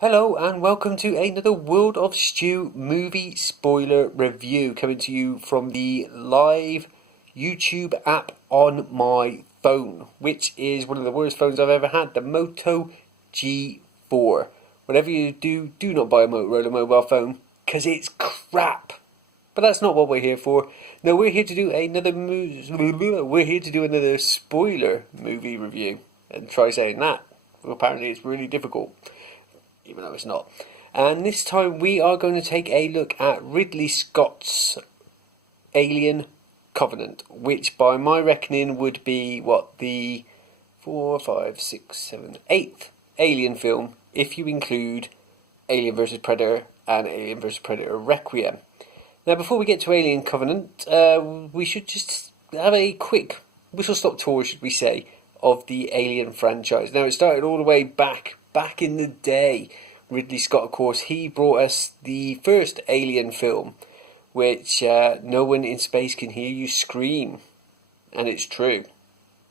Hello and welcome to another World of Stew movie spoiler review coming to you from the live YouTube app on my phone, which is one of the worst phones I've ever had, the Moto G4. Whatever you do, do not buy a Motorola mobile phone because it's crap. But that's not what we're here for. No, we're here to do another spoiler movie review. And try saying that. Well, apparently it's really difficult, even though it's not. And this time we are going to take a look at Ridley Scott's Alien Covenant, which by my reckoning would be, the 8th Alien film, if you include Alien vs Predator and Alien vs Predator Requiem. Now, before we get to Alien Covenant, we should just have a quick whistle-stop tour, should we say, of the Alien franchise. Now, it started all the way back in the day. Ridley Scott, of course, he brought us the first Alien film, which no one in space can hear you scream. And it's true.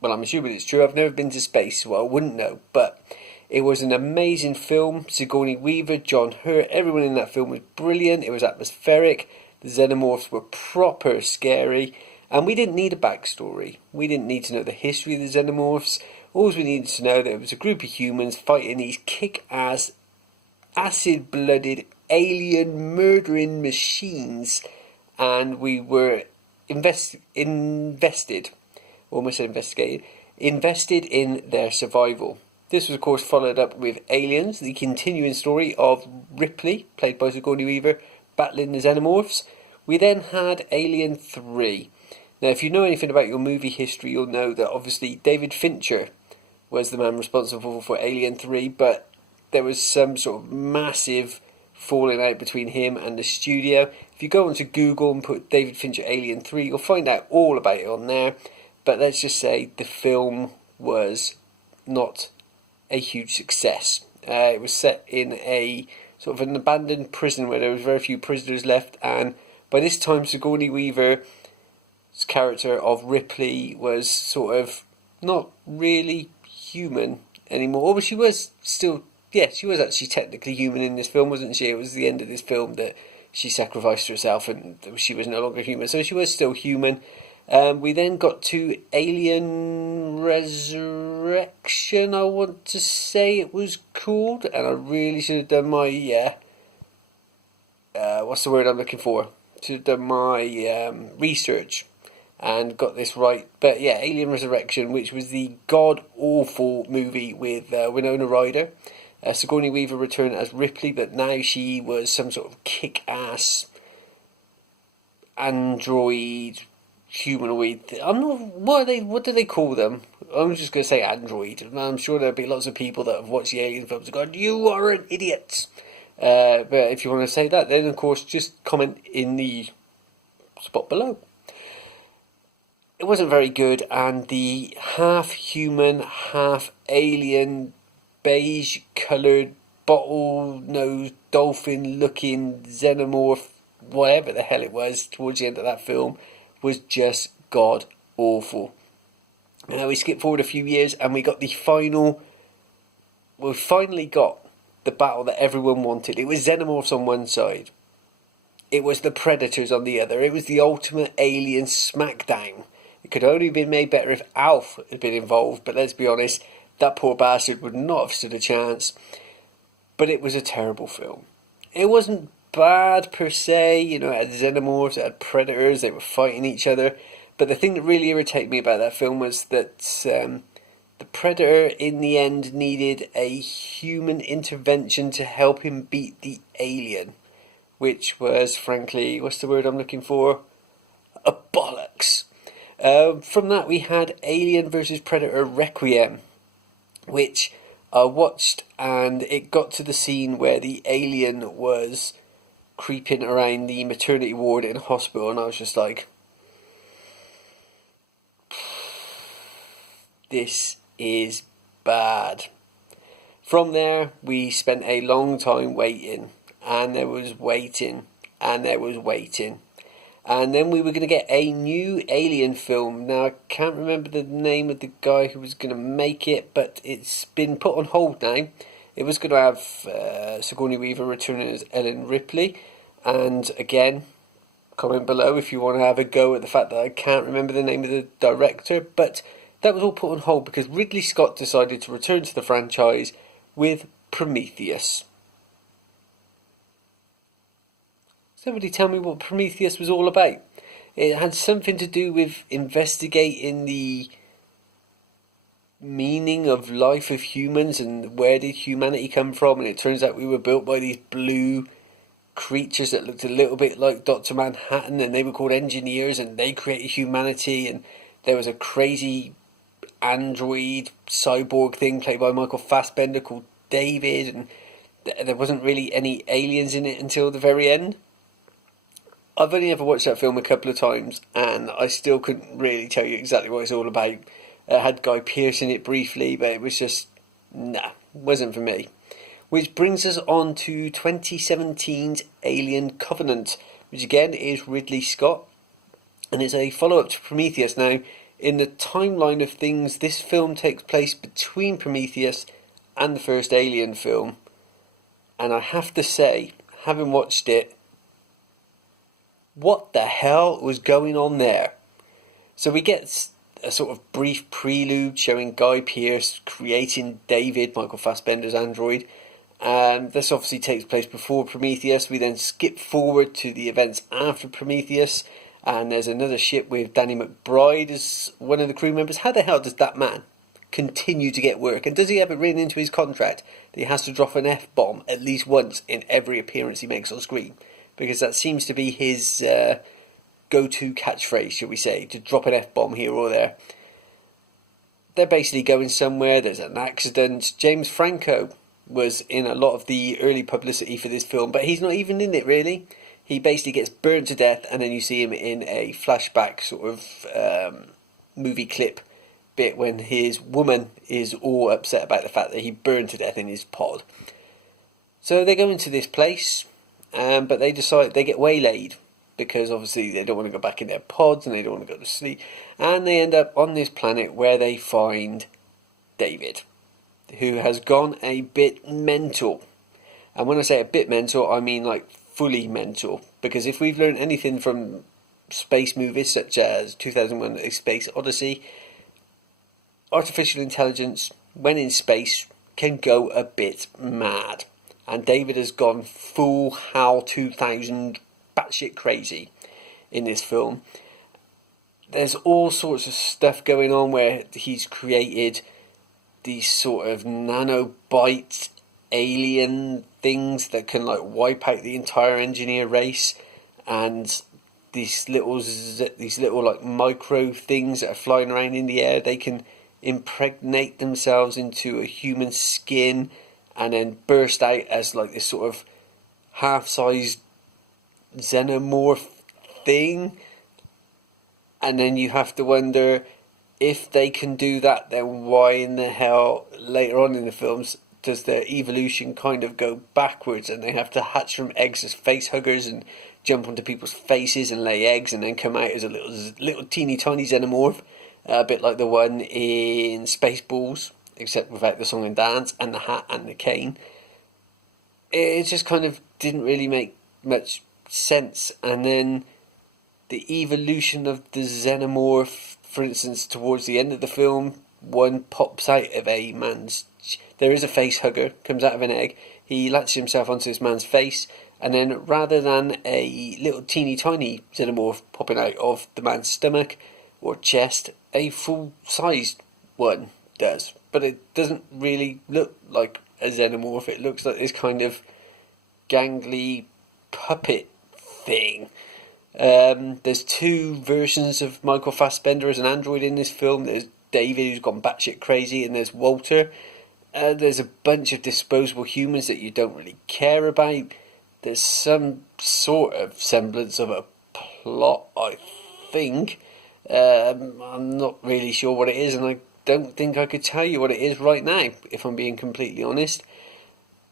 Well, I'm assuming it's true. I've never been to space, so I wouldn't know. But it was an amazing film. Sigourney Weaver, John Hurt, everyone in that film was brilliant. It was atmospheric. The Xenomorphs were proper scary. And we didn't need a backstory. We didn't need to know the history of the Xenomorphs. All we needed to know that it was a group of humans fighting these kick-ass, acid-blooded, alien murdering machines. And we were invested in their survival. This was, of course, followed up with Aliens, the continuing story of Ripley, played by Sigourney Weaver, battling the Xenomorphs. We then had Alien 3. Now, if you know anything about your movie history, you'll know that obviously David Fincher was the man responsible for Alien 3, but there was some sort of massive falling out between him and the studio. If you go onto Google and put David Fincher Alien 3, you'll find out all about it on there. But let's just say the film was not a huge success. It was set in a sort of an abandoned prison where there was very few prisoners left, and by this time Sigourney Weaver's character of Ripley was sort of not really human anymore. But she was still, she was actually technically human in this film, wasn't she? It was the end of this film that she sacrificed herself and she was no longer human, so she was still human. We then got to Alien Resurrection, I want to say it was called, and I really should have done my, what's the word I'm looking for? Should have done my research and got this right. But yeah, Alien Resurrection, which was the god-awful movie with Winona Ryder. Sigourney Weaver returned as Ripley, but now she was some sort of kick-ass android humanoid. What do they call them? I'm just going to say android. I'm sure there'll be lots of people that have watched the Alien films and gone, "You are an idiot." But if you want to say that, then of course just comment in the spot below. It wasn't very good, and the half human, half alien, beige coloured, bottle-nosed, dolphin-looking Xenomorph, whatever the hell it was, towards the end of that film, was just god-awful. Now we skip forward a few years, and we got we finally got the battle that everyone wanted. It was Xenomorphs on one side. It was the Predators on the other. It was the ultimate alien smackdown. It could only have been made better if Alf had been involved, but let's be honest, that poor bastard would not have stood a chance. But it was a terrible film. It wasn't bad per se, it had Xenomorphs, it had Predators, they were fighting each other. But the thing that really irritated me about that film was that the Predator in the end needed a human intervention to help him beat the alien, which was, frankly, what's the word I'm looking for? A bollocks. From that we had Alien vs Predator Requiem, which I watched, and it got to the scene where the alien was creeping around the maternity ward in a hospital, and I was just like, this is bad. From there we spent a long time waiting, and there was waiting, and there was waiting. And then we were going to get a new Alien film. Now, I can't remember the name of the guy who was going to make it, but it's been put on hold now. It was going to have Sigourney Weaver returning as Ellen Ripley, and again, comment below if you want to have a go at the fact that I can't remember the name of the director, but that was all put on hold because Ridley Scott decided to return to the franchise with Prometheus. Somebody tell me what Prometheus was all about. It had something to do with investigating the meaning of life of humans and where did humanity come from, and it turns out we were built by these blue creatures that looked a little bit like Dr. Manhattan, and they were called engineers, and they created humanity, and there was a crazy android cyborg thing played by Michael Fassbender called David, and there wasn't really any aliens in it until the very end. I've only ever watched that film a couple of times, and I still couldn't really tell you exactly what it's all about. It had Guy Pearce in it briefly, but it was just, wasn't for me. Which brings us on to 2017's Alien Covenant, which again is Ridley Scott, and it's a follow-up to Prometheus. Now, in the timeline of things, this film takes place between Prometheus and the first Alien film, and I have to say, having watched it, what the hell was going on there? So we get a sort of brief prelude showing Guy Pearce creating David, Michael Fassbender's android, and this obviously takes place before Prometheus. We then skip forward to the events after Prometheus, and there's another ship with Danny McBride as one of the crew members. How the hell does that man continue to get work? And does he have it written into his contract that he has to drop an F-bomb at least once in every appearance he makes on screen? Because that seems to be his go-to catchphrase, shall we say, to drop an F-bomb here or there. They're basically going somewhere, there's an accident. James Franco was in a lot of the early publicity for this film, but he's not even in it really. He basically gets burnt to death, and then you see him in a flashback sort of movie clip bit when his woman is all upset about the fact that he burned to death in his pod. So they go into this place, but they decide they get waylaid because obviously they don't want to go back in their pods and they don't want to go to sleep, and they end up on this planet where they find David, who has gone a bit mental. And when I say a bit mental, I mean like fully mental, because if we've learned anything from space movies such as 2001: A Space Odyssey, artificial intelligence, when in space, can go a bit mad. And David has gone full HAL 2000 batshit crazy in this film. There's all sorts of stuff going on where he's created these sort of nanobite alien things that can like wipe out the entire engineer race, and these little like micro things that are flying around in the air, they can impregnate themselves into a human skin and then burst out as like this sort of half-sized xenomorph thing. And then you have to wonder, if they can do that, then why in the hell later on in the films does their evolution kind of go backwards and they have to hatch from eggs as face huggers and jump onto people's faces and lay eggs and then come out as a little teeny tiny xenomorph, a bit like the one in Spaceballs, except without the song and dance and the hat and the cane. It just kind of didn't really make much sense. And then the evolution of the xenomorph, for instance, towards the end of the film, one pops out of a man's... There is a face hugger, comes out of an egg. He latches himself onto this man's face, and then rather than a little teeny tiny xenomorph popping out of the man's stomach or chest, a full-sized one does. But it doesn't really look like a xenomorph. It looks like this kind of gangly puppet thing. There's two versions of Michael Fassbender as an android in this film. There's David, who's gone batshit crazy, and there's Walter. There's a bunch of disposable humans that you don't really care about. There's some sort of semblance of a plot, I think. I'm not really sure what it is, and I don't think I could tell you what it is right now, if I'm being completely honest.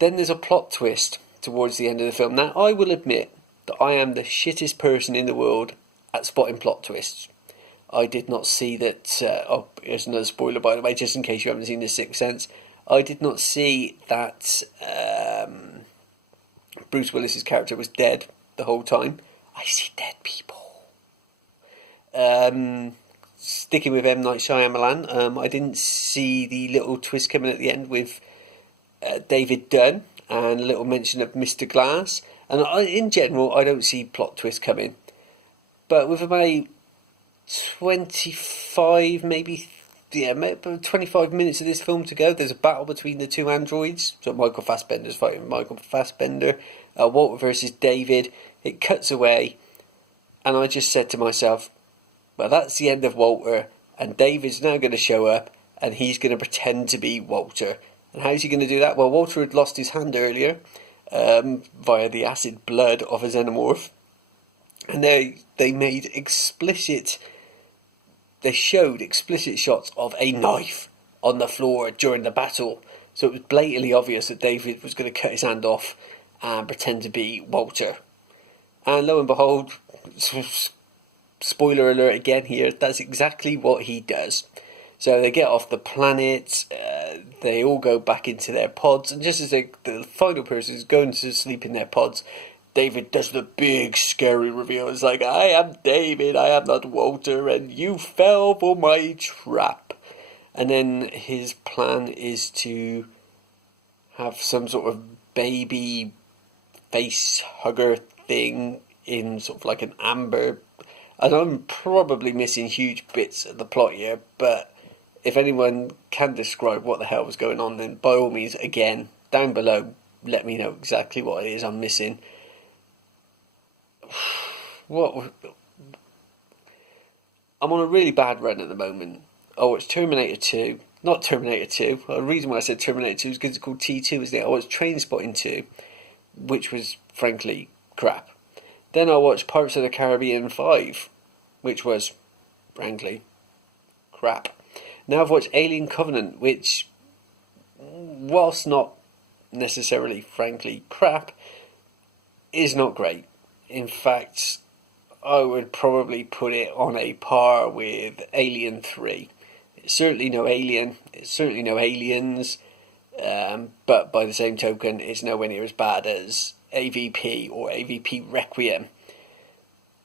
Then there's a plot twist towards the end of the film. Now, I will admit that I am the shittest person in the world at spotting plot twists. I did not see that... here's another spoiler, by the way, just in case you haven't seen The Sixth Sense. I did not see that Bruce Willis's character was dead the whole time. I see dead people. Sticking with M. Night Shyamalan, I didn't see the little twist coming at the end with David Dunn and a little mention of Mr. Glass. And in general, I don't see plot twists coming. But with about 25, maybe 25 minutes of this film to go, there's a battle between the two androids. So Michael Fassbender's fighting Michael Fassbender, Walter versus David. It cuts away, and I just said to myself, well, that's the end of Walter, and David's now going to show up, and he's going to pretend to be Walter. And how's he going to do that? Well, Walter had lost his hand earlier via the acid blood of a Xenomorph, and they showed explicit shots of a knife on the floor during the battle. So it was blatantly obvious that David was going to cut his hand off and pretend to be Walter. And lo and behold, spoiler alert again here, that's exactly what he does. So they get off the planet, they all go back into their pods, and just as the final person is going to sleep in their pods, David does the big scary reveal. It's like, I am David, I am not Walter, and you fell for my trap. And then his plan is to have some sort of baby face hugger thing in sort of like an amber. And I'm probably missing huge bits of the plot here, but if anyone can describe what the hell was going on, then by all means, again, down below, let me know exactly what it is I'm missing. I'm on a really bad run at the moment. I watched Terminator 2. Not Terminator 2. The reason why I said Terminator 2 is because it's called T2, isn't it? I watched Trainspotting 2, which was, frankly, crap. Then I watched Pirates of the Caribbean 5, which was, frankly, crap. Now I've watched Alien Covenant, which, whilst not necessarily, frankly, crap, is not great. In fact, I would probably put it on a par with Alien 3. It's certainly no Alien, it's certainly no Aliens, but by the same token, it's nowhere near as bad as AVP or AVP Requiem.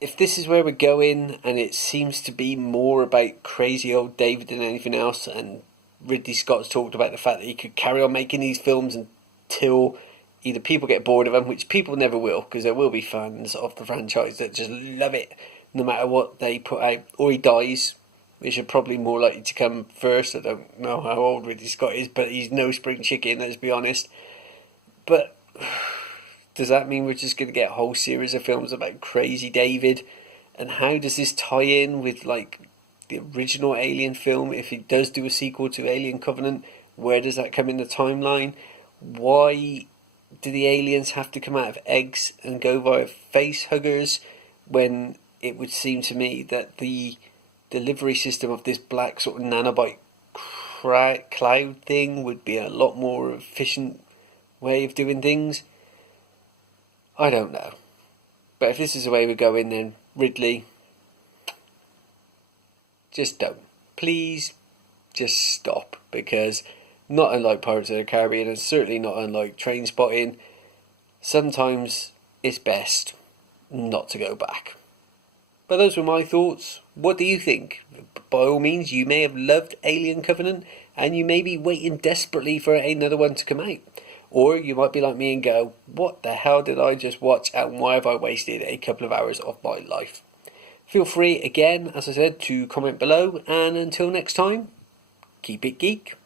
If this is where we're going, and it seems to be more about crazy old David than anything else, and Ridley Scott's talked about the fact that he could carry on making these films until either people get bored of them, which people never will, because there will be fans of the franchise that just love it no matter what they put out, or he dies, which are probably more likely to come first. I don't know how old Ridley Scott is, but he's no spring chicken, let's be honest. But does that mean we're just going to get a whole series of films about crazy David? And how does this tie in with like the original Alien film? If it does do a sequel to Alien Covenant, where does that come in the timeline? Why do the aliens have to come out of eggs and go via face huggers, when it would seem to me that the delivery system of this black sort of nanobite cloud thing would be a lot more efficient way of doing things? I don't know. But if this is the way we're going, then Ridley, just don't. Please, just stop. Because not unlike Pirates of the Caribbean, and certainly not unlike Trainspotting, sometimes it's best not to go back. But those were my thoughts. What do you think? By all means, you may have loved Alien Covenant, and you may be waiting desperately for another one to come out. Or you might be like me and go, what the hell did I just watch, and why have I wasted a couple of hours of my life? Feel free, again, as I said, to comment below, and until next time, keep it geek.